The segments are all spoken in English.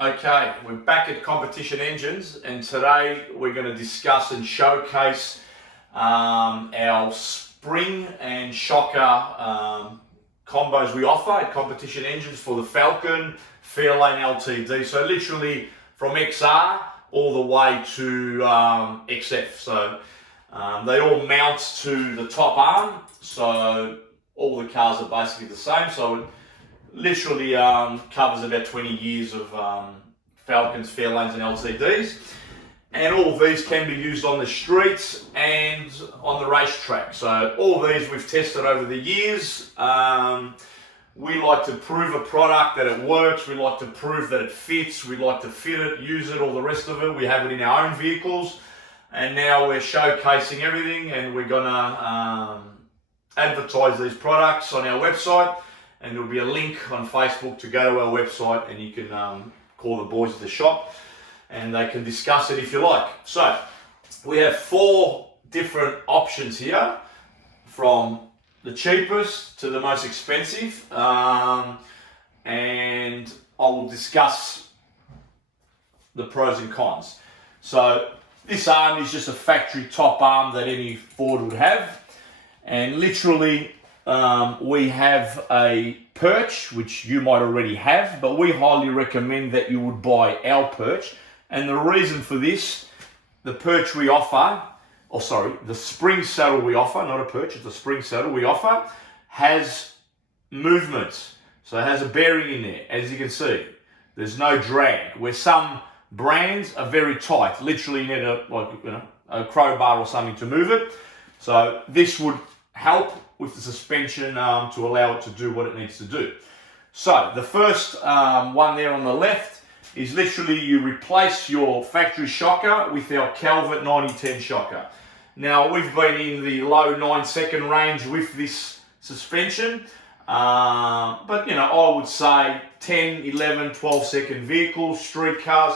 Okay, we're back at Competition Engines, and today we're going to discuss and showcase our spring and shocker combos we offer at Competition Engines for the Falcon Fairlane LTD. So literally from XR all the way to XF. So they all mount to the top arm, so all the cars are basically the same. So literally covers about 20 years of Falcons, Fairlanes and LTDs. And all of these can be used on the streets and on the racetrack. So all of these we've tested over the years. We like to prove a product that it works. We like to prove that it fits. We like to fit it, use it, all the rest of it. We have it in our own vehicles. And now we're showcasing everything, and we're gonna advertise these products on our website. And there'll be a link on Facebook to go to our website, and you can call the boys at the shop and they can discuss it if you like. So we have 4 different options here, from the cheapest to the most expensive, and I will discuss the pros and cons. So this arm is just a factory top arm that any Ford would have, and literally we have a perch, which you might already have, but we highly recommend that you would buy our perch. And the reason for this, the perch we offer, the spring saddle we offer, not a perch, it's a spring saddle we offer, has movement. So it has a bearing in there, as you can see. There's no drag, where some brands are very tight. Literally you need a crowbar or something to move it. So this would help with the suspension to allow it to do what it needs to do. So the first one there on the left is literally you replace your factory shocker with our Calvert 9010 shocker. Now we've been in the low 9-second range with this suspension, but I would say 10, 11, 12-second vehicles, street cars,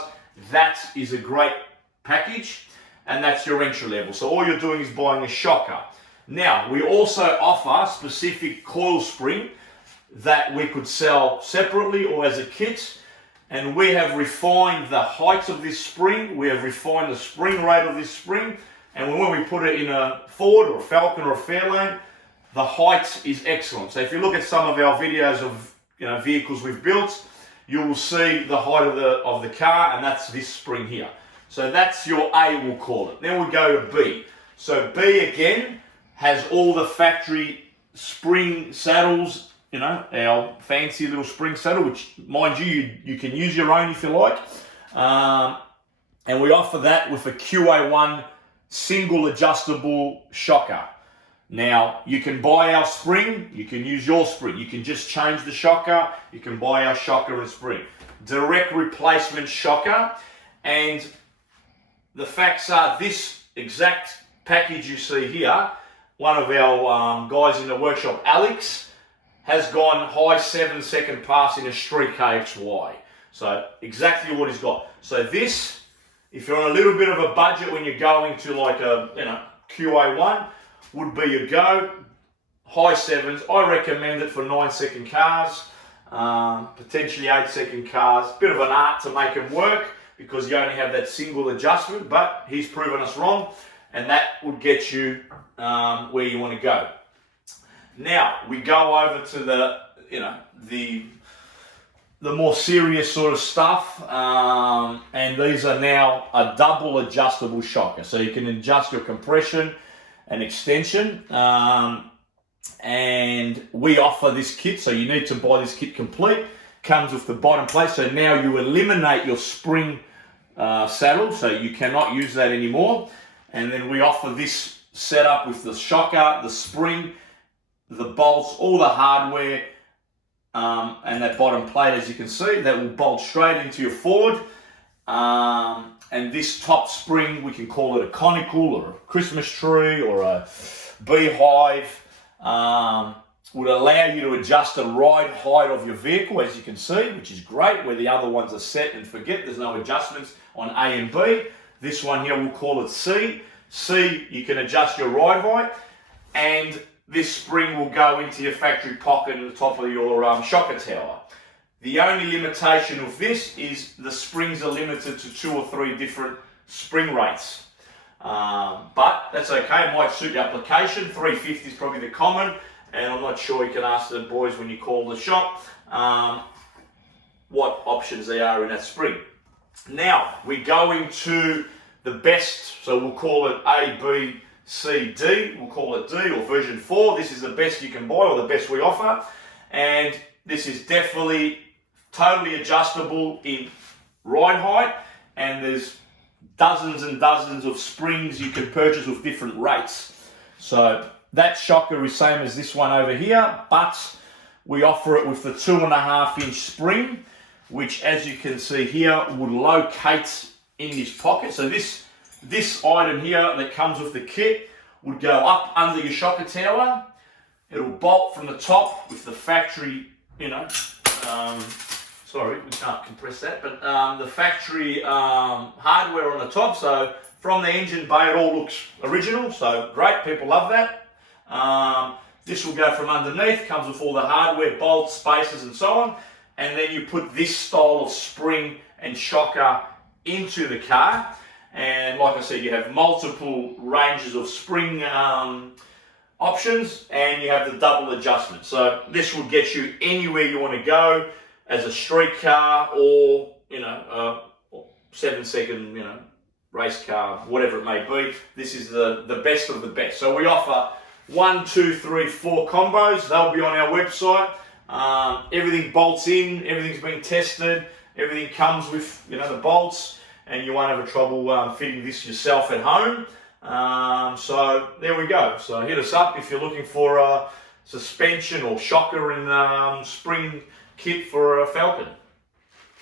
that is a great package, and that's your entry level. So all you're doing is buying a shocker. Now, we also offer specific coil spring that we could sell separately or as a kit, and we have refined the height of this spring, we have refined the spring rate of this spring, and when we put it in a Ford or a Falcon or a Fairlane, the height is excellent. So if you look at some of our videos of vehicles we've built, you will see the height of the car, and that's this spring here. So that's your A, we'll call it. Then we go to B. So B again has all the factory spring saddles, our fancy little spring saddle, which, mind you can use your own if you like. And we offer that with a QA1 single adjustable shocker. Now, you can buy our spring, you can use your spring, you can just change the shocker, you can buy our shocker and spring. Direct replacement shocker, and the facts are this exact package you see here, one of our guys in the workshop, Alex, has gone high 7-second pass in a street KXY. So exactly what he's got. So this, if you're on a little bit of a budget when you're going to like a QA1, would be your go. High 7s. I recommend it for 9-second cars, potentially 8-second cars. Bit of an art to make them work because you only have that single adjustment, but he's proven us wrong, and that would get you where you want to go. Now we go over to the more serious sort of stuff, and these are now a double adjustable shocker, so you can adjust your compression and extension, and we offer this kit, so you need to buy this kit complete. Comes with the bottom plate, so now you eliminate your spring saddle, so you cannot use that anymore. And then we offer this setup with the shocker, the spring, the bolts, all the hardware, and that bottom plate, as you can see, that will bolt straight into your Ford. And this top spring, we can call it a conical or a Christmas tree or a beehive, would allow you to adjust the ride height of your vehicle, as you can see, which is great, where the other ones are set and forget. There's no adjustments on A and B. This one here, we'll call it C. C, you can adjust your ride height, and this spring will go into your factory pocket at the top of your shocker tower. The only limitation of this is the springs are limited to 2 or 3 different spring rates. But that's okay, it might suit the application. 350 is probably the common, and I'm not sure, you can ask the boys when you call the shop what options there are in that spring. Now, we go into the best, so we'll call it A, B, C, D. We'll call it D, or version 4. This is the best you can buy, or the best we offer. And this is definitely totally adjustable in ride height, and there's dozens and dozens of springs you can purchase with different rates. So that shocker is same as this one over here, but we offer it with the 2.5-inch spring, which, as you can see here, would locate in this pocket. So this item here that comes with the kit would go up under your shocker tower. It'll bolt from the top with the factory, sorry, we can't compress that, but the factory hardware on the top. So from the engine bay, it all looks original, so great, people love that. This will go from underneath, comes with all the hardware, bolts, spacers and so on, and then you put this style of spring and shocker into the car. And like I said, you have multiple ranges of spring options, and you have the double adjustment. So this will get you anywhere you want to go as a street car, or a 7-second race car, whatever it may be. This is the best of the best. So we offer 1, 2, 3, 4 combos. They'll be on our website. Everything bolts in, everything's been tested, everything comes with the bolts, and you won't have a trouble fitting this yourself at home. So there we go. So hit us up if you're looking for a suspension or shocker and spring kit for a Falcon.